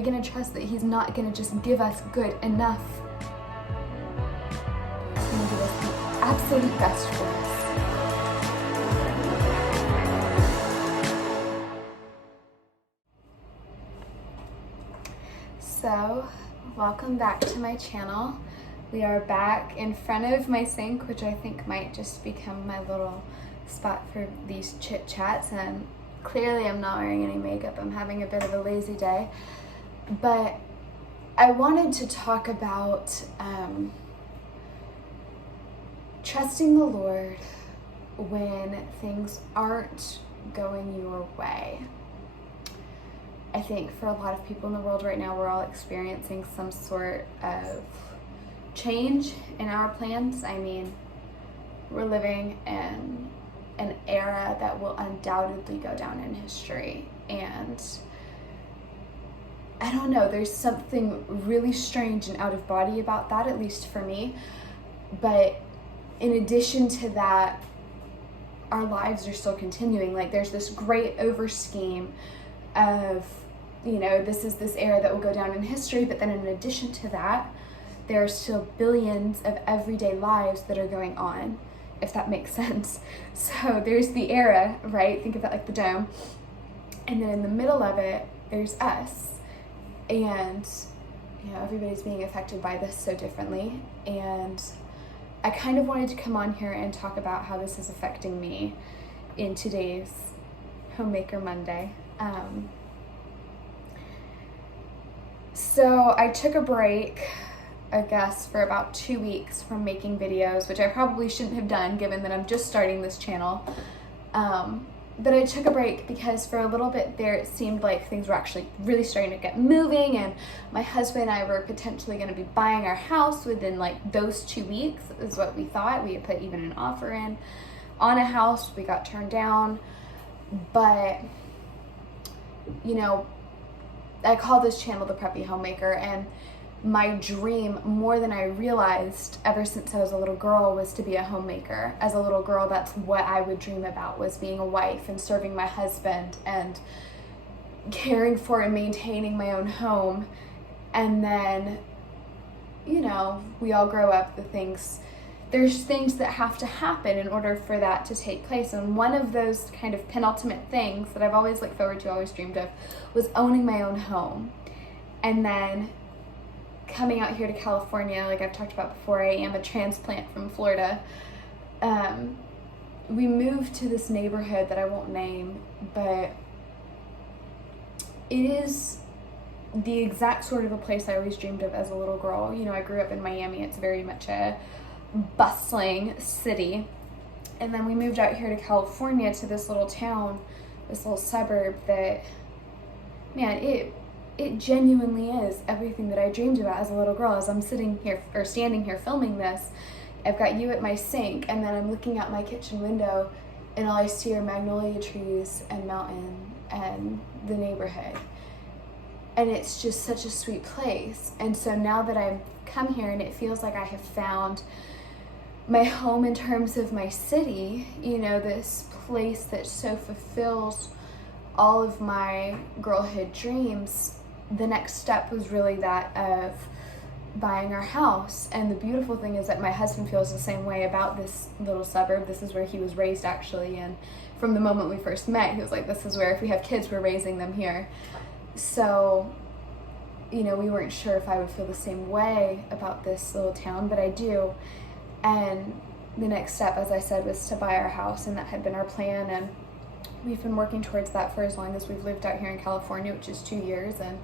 We're going to trust that He's not going to just give us good enough. He's going to give us the absolute best for us. So, welcome back to my channel. We are back in front of my sink, which I think might just become my little spot for these chit chats, and clearly I'm not wearing any makeup. I'm having a bit of a lazy day, but I wanted to talk about trusting the Lord when things aren't going your way. I think for a lot of people in the world right now, we're all experiencing some sort of change in our plans. I mean, we're living in an era that will undoubtedly go down in history, and I don't know, there's something really strange and out of body about that, at least for me. But in addition to that, our lives are still continuing. Like, there's this great over scheme of, you know, this is this era that will go down in history, but then in addition to that, there are still billions of everyday lives that are going on, if that makes sense. So there's the era, right? Think of it like the dome. And then in the middle of it, there's us. And, you know, everybody's being affected by this so differently. And I kind of wanted to come on here and talk about how this is affecting me in today's Homemaker Monday. So I took a break, I guess, for about 2 weeks from making videos, which I probably shouldn't have done given that I'm just starting this channel. But I took a break because for a little bit there it seemed like things were actually really starting to get moving, and my husband and I were potentially going to be buying our house within like those 2 weeks is what we thought. We had put even an offer in on a house. We got turned down. But, you know, I call this channel The Preppy Homemaker, and my dream, more than I realized ever since I was a little girl, was to be a homemaker. As a little girl, that's what I would dream about, was being a wife and serving my husband and caring for and maintaining my own home. And then, you know, we all grow up, there's things that have to happen in order for that to take place. And one of those kind of penultimate things that I've always looked forward to, always dreamed of, was owning my own home. And then coming out here to California, like I've talked about before, I am a transplant from Florida. We moved to this neighborhood that I won't name, but it is the exact sort of a place I always dreamed of as a little girl. You know, I grew up in Miami. It's very much a bustling city. And then we moved out here to California to this little town, this little suburb that, man, it genuinely is everything that I dreamed about as a little girl. As I'm sitting here or standing here filming this, I've got you at my sink, and then I'm looking out my kitchen window, and all I see are magnolia trees and mountain and the neighborhood. And it's just such a sweet place. And so now that I've come here and it feels like I have found my home in terms of my city, you know, this place that so fulfills all of my girlhood dreams, the next step was really that of buying our house. And the beautiful thing is that my husband feels the same way about this little suburb. This is where he was raised, actually, and from the moment we first met, he was like, this is where, if we have kids, we're raising them here. So, you know, we weren't sure if I would feel the same way about this little town, but I do. And the next step, as I said, was to buy our house, and that had been our plan, and we've been working towards that for as long as we've lived out here in California, which is 2 years. And,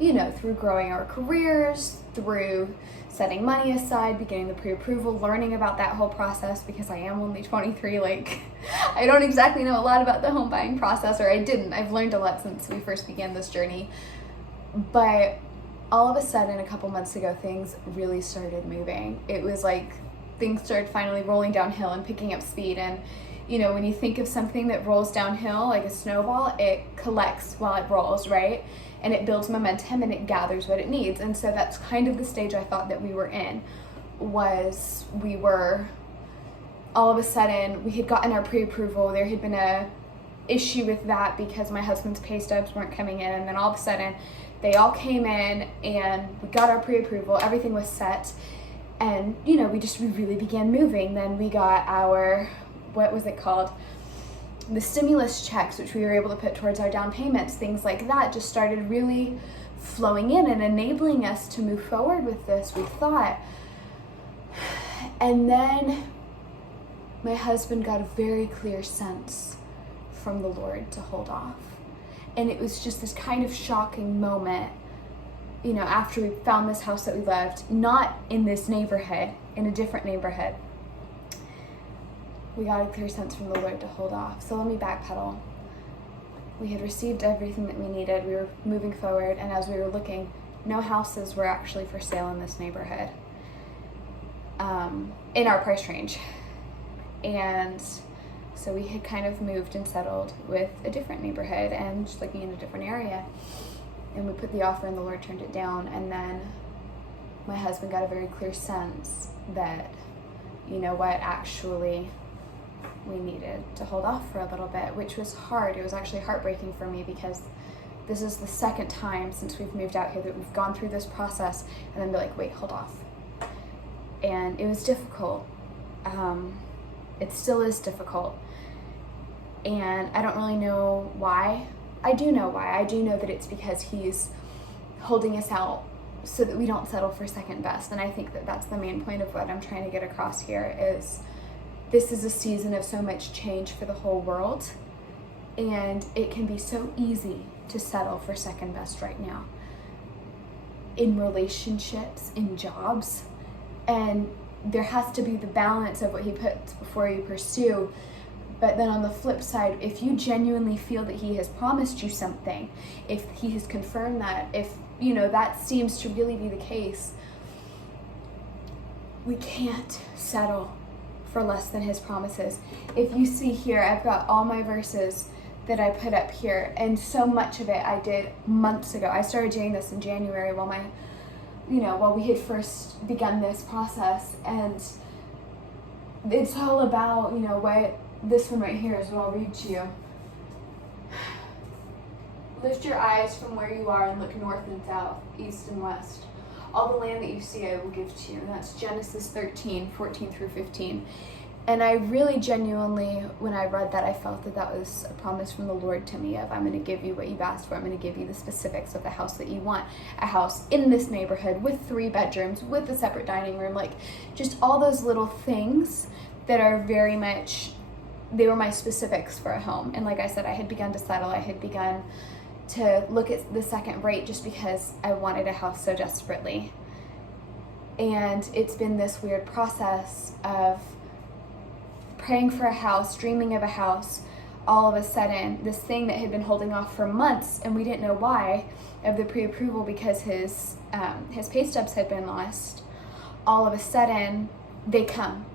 you know, through growing our careers, through setting money aside, beginning the pre-approval, learning about that whole process, because I am only 23, like, I don't exactly know a lot about the home buying process, or I didn't. I've learned a lot since we first began this journey. But all of a sudden, a couple months ago, things really started moving. It was like things started finally rolling downhill and picking up speed. And, you know, when you think of something that rolls downhill like a snowball, it collects while it rolls, right? And it builds momentum and it gathers what it needs. And so that's kind of the stage I thought that we were in, was we were, all of a sudden, we had gotten our pre-approval. There had been a issue with that because my husband's pay stubs weren't coming in, and then all of a sudden They all came in and we got our pre-approval, everything was set, and we really began moving. Then we got our, what was it called? The stimulus checks, which we were able to put towards our down payments, things like that just started really flowing in and enabling us to move forward with this, we thought. And then my husband got a very clear sense from the Lord to hold off. And it was just this kind of shocking moment, after we found this house that we loved, not in this neighborhood, in a different neighborhood. We got a clear sense from the Lord to hold off. So let me backpedal. We had received everything that we needed. We were moving forward, and as we were looking, no houses were actually for sale in this neighborhood, in our price range. And so we had kind of moved and settled with a different neighborhood and just looking in a different area. And we put the offer and the Lord turned it down. And then my husband got a very clear sense that, actually we needed to hold off for a little bit, which was hard. It was actually heartbreaking for me because this is the second time since we've moved out here that we've gone through this process and then be like, wait, hold off. And it was difficult. It still is difficult. And I don't really know why. I do know why. I do know that it's because he's holding us out so that we don't settle for second best. And I think that that's the main point of what I'm trying to get across here is this is a season of so much change for the whole world. And it can be so easy to settle for second best right now. In relationships, in jobs. And there has to be the balance of what he puts before you pursue. But then on the flip side, if you genuinely feel that he has promised you something, if he has confirmed that, if, that seems to really be the case, we can't settle for less than his promises. If you see here, I've got all my verses that I put up here, and so much of it I did months ago. I started doing this in January while we had first begun this process, and it's all about, what this one right here is what I'll read to you. Lift your eyes from where you are and look north and south, east and west. All the land that you see I will give to you. And that's Genesis 13, 14 through 15. And I really genuinely, when I read that, I felt that that was a promise from the Lord to me of, I'm going to give you what you've asked for. I'm going to give you the specifics of the house that you want. A house in this neighborhood with 3 bedrooms, with a separate dining room, like just all those little things that are very much, they were my specifics for a home. And like I said, I had begun to settle. I had begun to look at the second rate just because I wanted a house so desperately. And it's been this weird process of praying for a house, dreaming of a house, all of a sudden, this thing that had been holding off for months, and we didn't know why, of the pre-approval because his pay stubs had been lost, all of a sudden, they come.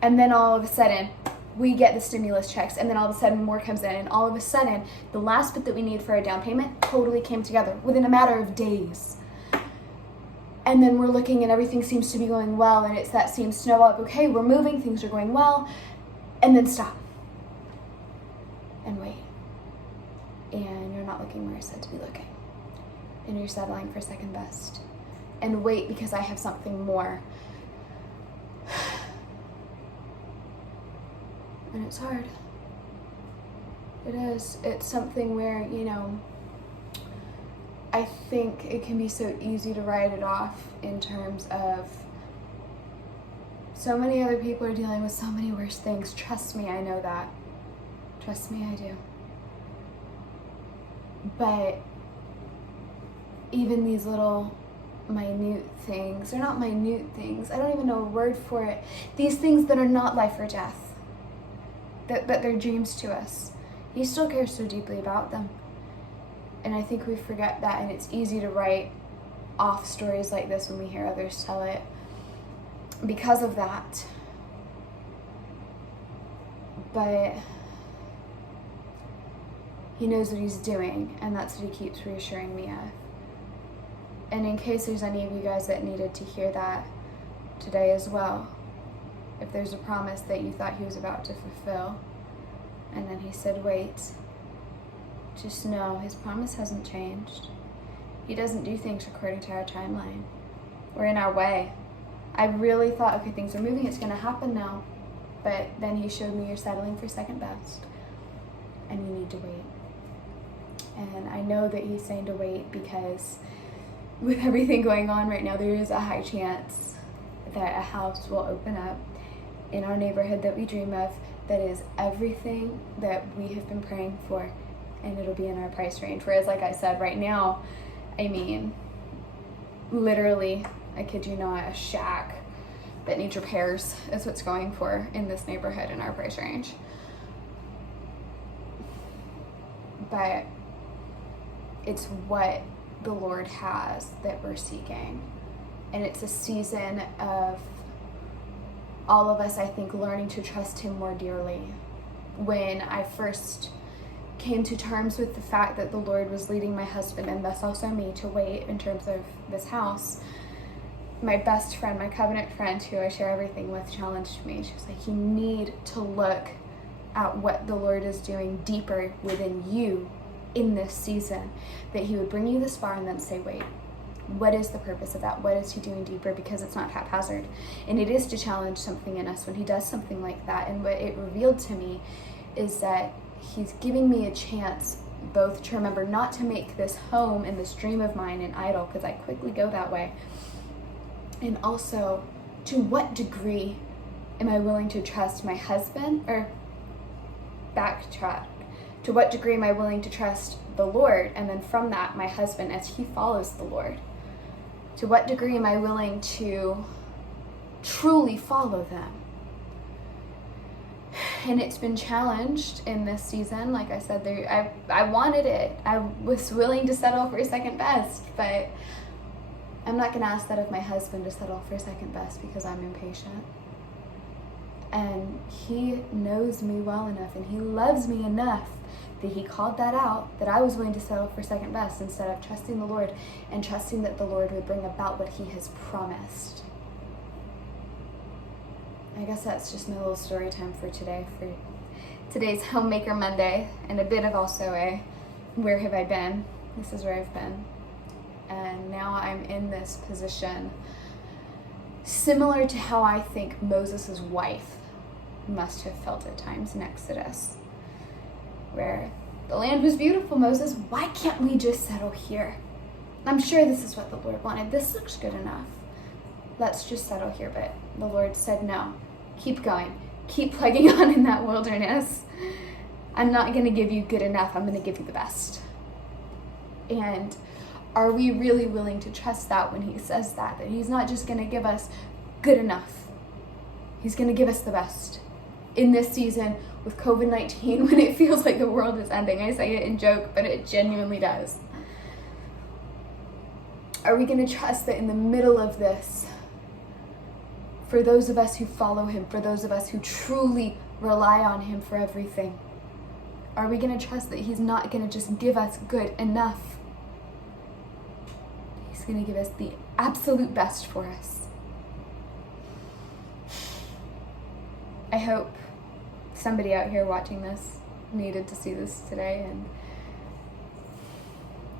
And then all of a sudden, we get the stimulus checks, and then all of a sudden more comes in, and all of a sudden the last bit that we need for a down payment totally came together within a matter of days. And then we're looking and everything seems to be going well, and it's that same snowball, okay, we're moving, things are going well, and then stop and wait, and you're not looking where you're said to be looking, and you're settling for second best, and wait because I have something more. And it's hard. It is. It's something where, I think it can be so easy to write it off in terms of so many other people are dealing with so many worse things. Trust me, I know that. Trust me, I do. But even these little minute things, they're not minute things. I don't even know a word for it. These things that are not life or death. That they're dreams to us. He still cares so deeply about them. And I think we forget that, and it's easy to write off stories like this when we hear others tell it because of that. But he knows what he's doing, and that's what he keeps reassuring me of. And in case there's any of you guys that needed to hear that today as well, if there's a promise that you thought he was about to fulfill, and then he said, wait, just know his promise hasn't changed. He doesn't do things according to our timeline or in our way. I really thought, okay, things are moving, it's gonna happen now. But then he showed me you're settling for second best and you need to wait. And I know that he's saying to wait because with everything going on right now, there is a high chance that a house will open up in our neighborhood that we dream of, that is everything that we have been praying for, and it'll be in our price range. Whereas, like I said, right now, I mean, literally, I kid you not, a shack that needs repairs is what's going for in this neighborhood in our price range. But it's what the Lord has that we're seeking. And it's a season of all of us, I think, learning to trust him more dearly. When I first came to terms with the fact that the Lord was leading my husband, and thus also me, to wait in terms of this house, my best friend, my covenant friend, who I share everything with, challenged me. She was like, you need to look at what the Lord is doing deeper within you in this season, that he would bring you this far and then say, wait, what is the purpose of that? What is he doing deeper? Because it's not haphazard. And it is to challenge something in us when he does something like that. And what it revealed to me is that he's giving me a chance both to remember not to make this home and this dream of mine an idol, because I quickly go that way. And also, to what degree am I willing to trust my husband? Or backtrack. To what degree am I willing to trust the Lord? And then from that, my husband, as he follows the Lord. To what degree am I willing to truly follow them? And it's been challenged in this season. Like I said, I wanted it. I was willing to settle for second best, but I'm not going to ask that of my husband to settle for second best because I'm impatient. And he knows me well enough and he loves me enough that he called that out, that I was willing to settle for second best instead of trusting the Lord and trusting that the Lord would bring about what he has promised. I guess that's just my little story time for today, for today's Homemaker Monday, and a bit of also a where have I been? This is where I've been. And now I'm in this position similar to how I think Moses' wife must have felt at times in Exodus, where the land was beautiful, Moses, why can't we just settle here? I'm sure this is what the Lord wanted. This looks good enough. Let's just settle here. But the Lord said, no, keep going. Keep plugging on in that wilderness. I'm not going to give you good enough. I'm going to give you the best. And are we really willing to trust that when he says that he's not just going to give us good enough? He's going to give us the best. In this season with COVID-19, when it feels like the world is ending, I say it in joke, but it genuinely does. Are we going to trust that in the middle of this, for those of us who follow him, for those of us who truly rely on him for everything, are we going to trust that he's not going to just give us good enough? He's going to give us the absolute best for us. I hope somebody out here watching this needed to see this today, and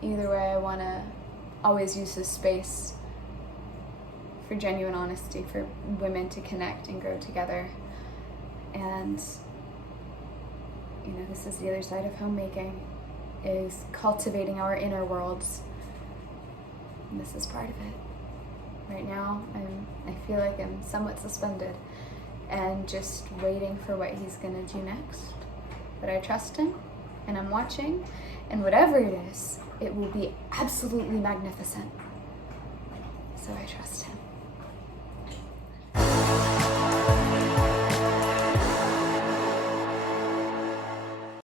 either way, I want to always use this space for genuine honesty, for women to connect and grow together. And this is the other side of homemaking, is cultivating our inner worlds, and this is part of it. Right now, I feel like I'm somewhat suspended and just waiting for what he's going to do next. But I trust him, and I'm watching, and whatever it is, it will be absolutely magnificent. So I trust him.